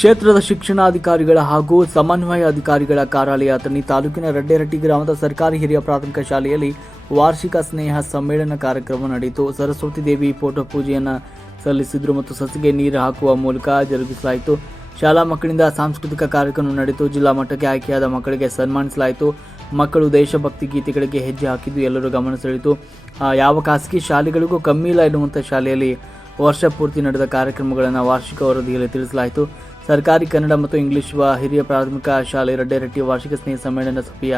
ಕ್ಷೇತ್ರದ ಶಿಕ್ಷಣಾಧಿಕಾರಿಗಳ ಹಾಗೂ ಸಮನ್ವಯ ಅಧಿಕಾರಿಗಳ ಕಾರ್ಯಾಲಯ ಅಥಣಿ ತಾಲೂಕಿನ ರಡ್ಡೆರಟ್ಟಿ ಗ್ರಾಮದ ಸರ್ಕಾರಿ ಹಿರಿಯ ಪ್ರಾಥಮಿಕ ಶಾಲೆಯಲ್ಲಿ ವಾರ್ಷಿಕ ಸ್ನೇಹ ಸಮ್ಮೇಳನ ಕಾರ್ಯಕ್ರಮ ನಡೆಯಿತು. ಸರಸ್ವತಿ ದೇವಿ ಫೋಟೋ ಪೂಜೆಯನ್ನು ಸಲ್ಲಿಸಿದ್ರು ಮತ್ತು ಸಸಿಗೆ ನೀರು ಹಾಕುವ ಮೂಲಕ ಜರುಗಿಸಲಾಯಿತು. ಶಾಲಾ ಮಕ್ಕಳಿಂದ ಸಾಂಸ್ಕೃತಿಕ ಕಾರ್ಯಕ್ರಮ ನಡೆಯಿತು. ಜಿಲ್ಲಾ ಮಟ್ಟಕ್ಕೆ ಆಯ್ಕೆಯಾದ ಮಕ್ಕಳಿಗೆ ಸನ್ಮಾನಿಸಲಾಯಿತು. ಮಕ್ಕಳು ದೇಶಭಕ್ತಿ ಗೀತೆಗಳಿಗೆ ಹೆಜ್ಜೆ ಹಾಕಿದ್ದು ಎಲ್ಲರೂ ಗಮನ ಸೆಳೆಯಿತು. ಯಾವ ಖಾಸಗಿ ಶಾಲೆಗಳಿಗೂ ಕಮ್ಮಿ ಇಲ್ಲ ಎನ್ನುವಂಥ ಶಾಲೆಯಲ್ಲಿ ವರ್ಷ ಪೂರ್ತಿ ನಡೆದ ಕಾರ್ಯಕ್ರಮಗಳನ್ನು ವಾರ್ಷಿಕ ವರದಿಯಲ್ಲಿ ತಿಳಿಸಲಾಯಿತು. ಸರ್ಕಾರಿ ಕನ್ನಡ ಮತ್ತು ಇಂಗ್ಲಿಷ್ ಹಿರಿಯ ಪ್ರಾಥಮಿಕ ಶಾಲೆ ರಡ್ಡೆರಟ್ಟಿ ವಾರ್ಷಿಕ ಸ್ನೇಹ ಸಮ್ಮೇಳನ ಸಭೆಯ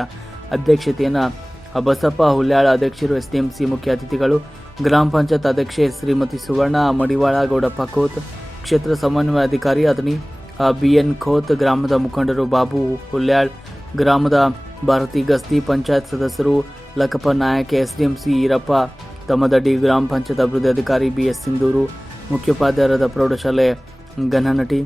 ಅಧ್ಯಕ್ಷತೆಯನ್ನು ಬಸಪ್ಪ ಹುಲ್ಯಾಳ, ಅಧ್ಯಕ್ಷರು ಎಸ್ಡಿಎಂಸಿ ಮುಖ್ಯ ಅತಿಥಿಗಳು, ಗ್ರಾಮ ಪಂಚಾಯತ್ ಅಧ್ಯಕ್ಷೆ ಶ್ರೀಮತಿ ಸುವರ್ಣ, ಮಡಿವಾಳ, ಗೌಡಪ್ಪ ಖೋತ್ ಕ್ಷೇತ್ರ ಸಮನ್ವಯ ಅಧಿಕಾರಿ ಅದನಿ ಬಿ ಎನ್ ಖೋತ್ ಗ್ರಾಮದ ಮುಖಂಡರು ಬಾಬು ಹುಲ್ಯಾಳ್, ಗ್ರಾಮದ ಭಾರತಿ ಗಸ್ತಿ ಪಂಚಾಯತ್ ಸದಸ್ಯರು ಲಕ್ಕಪ್ಪ ನಾಯಕ್, ಎಸ್ಡಿಎಂಸಿ ಈರಪ್ಪ ತಮ್ಮದಡ್ಡಿ ಗ್ರಾಮ ಪಂಚಾಯತ್ ಅಭಿವೃದ್ಧಿ ಅಧಿಕಾರಿ ಬಿ ಎಸ್ ಸಿಂಧೂರು, ಮುಖ್ಯೋಪಾಧ್ಯಾಯರಾದ ಪ್ರೌಢಶಾಲೆ Ghananati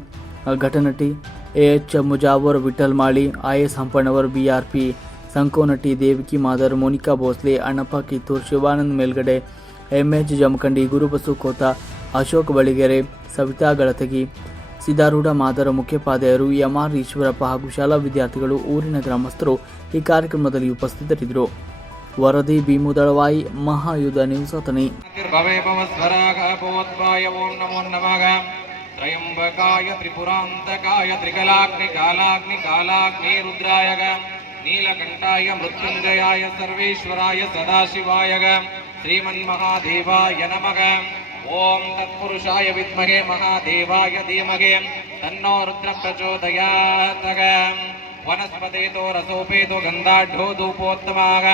Ghatanati A H Mujawar Vithal Mali I S Hampannavar B R P Sankonati, Deviki Madar, Monika Bhosle, Annappa Kittur, Shivanand Melgade M H Jamkhandi, Gurubasu Kota, Ashok Baligere, Savita Galatagi Siddharudha Madara, ಮುಖ್ಯೋಪಾಧ್ಯಾಯರು, M R Eshwarappa ಹಾಗೂ ಶಾಲಾ ವಿದ್ಯಾರ್ಥಿಗಳು, ಊರಿನ ಗ್ರಾಮಸ್ಥರು ಈ ಕಾರ್ಯಕ್ರಮದಲ್ಲಿ ಉಪಸ್ಥಿತರಿದ್ದರು. ವರದಿ ಭೀಮುದಳವಾಯಿ Mahayudha news త్రయంబకాయ త్రిపురాంతకాయ త్రికలాగ్ని కాలాగ్ని కాలాగ్ని రుద్రాయగ నీలకంఠాయ మృత్యుంజయాయ సర్వేశ్వరాయ సదాశివాయగ శ్రీమన్మహాదేవాయ నమగ ఓం తత్పురుషాయ విద్మహే మహాదేవాయ ధీమహే తన్నో రుద్ర ప్రచోదయాతగ వనస్పతితో రసోపేతో గంధాఢ్యో ధూపోత్తమాగ.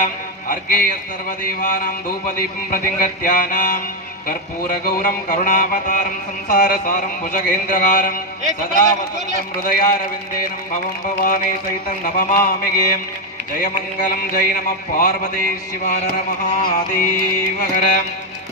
అర్ఘేయ సర్వదేవానాం ధూపదీపం ప్రతింగత్యానాం. धूपोत्तमाः अर्घेय सर्वदेवानां धूपदीपं प्रतिङ्गत्यानाम् कर्पूरगौरं करुणावतारं संसारसारं भुजगेन्द्रकारं सदा वसन्तं हृदयारविन्देनं भवं भवानी सहितं नममामि गेम् जय मङ्गलं जय नमः पार्वती शिवार महादेवकर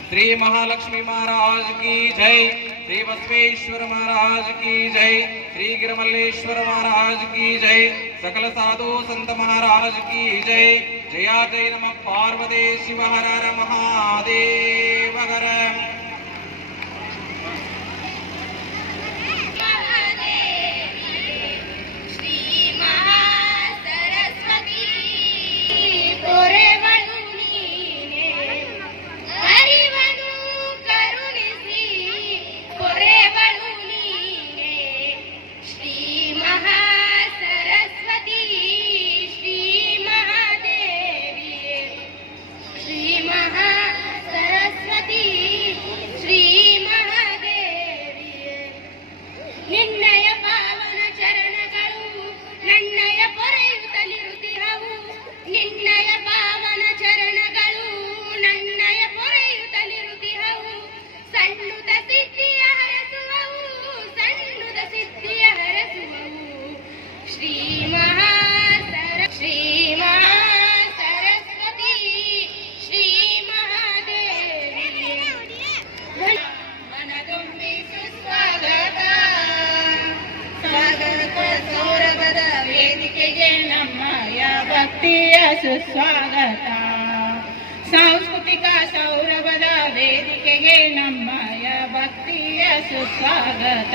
श्री महालक्ष्मी महाराज की जय श्री बसवेश्वर महाराज की जय श्री गिरमल्लेश्वर महाराज की जय सकल साधु संत महाराज की जय जया जय नमः पार्वती शिव हर हर महादेव சகோதர ನಿನ್ನಯ ಭಕ್ತಿಯ ಸುಸ್ವಾಗತ. ಸಾಂಸ್ಕೃತಿಕ ಸೌರಭದ ವೇದಿಕೆಗೆ ನಮ್ಮಯ ಭಕ್ತಿಯ ಸುಸ್ವಾಗತ.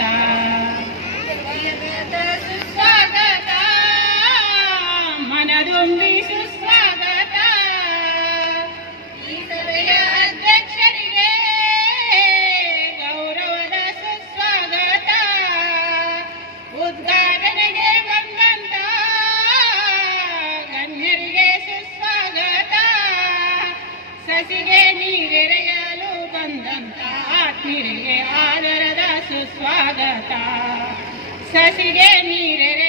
ಸುಸ್ವಾಗತ. ಮನದೊಂದಿ ಸುಸ್ವಾಗತ. ಈ ಸಭೆಯ ಅಧ್ಯಕ್ಷರಿಗೆ ಗೌರವದ ಸುಸ್ವಾಗತ. ಉದ್ಘಾಟನೆಗೆ ಬಂದಂತ ಸಸಿಗೆ ನೀರೆರೆಯಲು ಬಂದಂತ ಆತ್ಮೀರಿಗೆ ಆದರದ ಸುಸ್ವಾಗತ. ಸಸಿಗೆ ಬಂದಂತ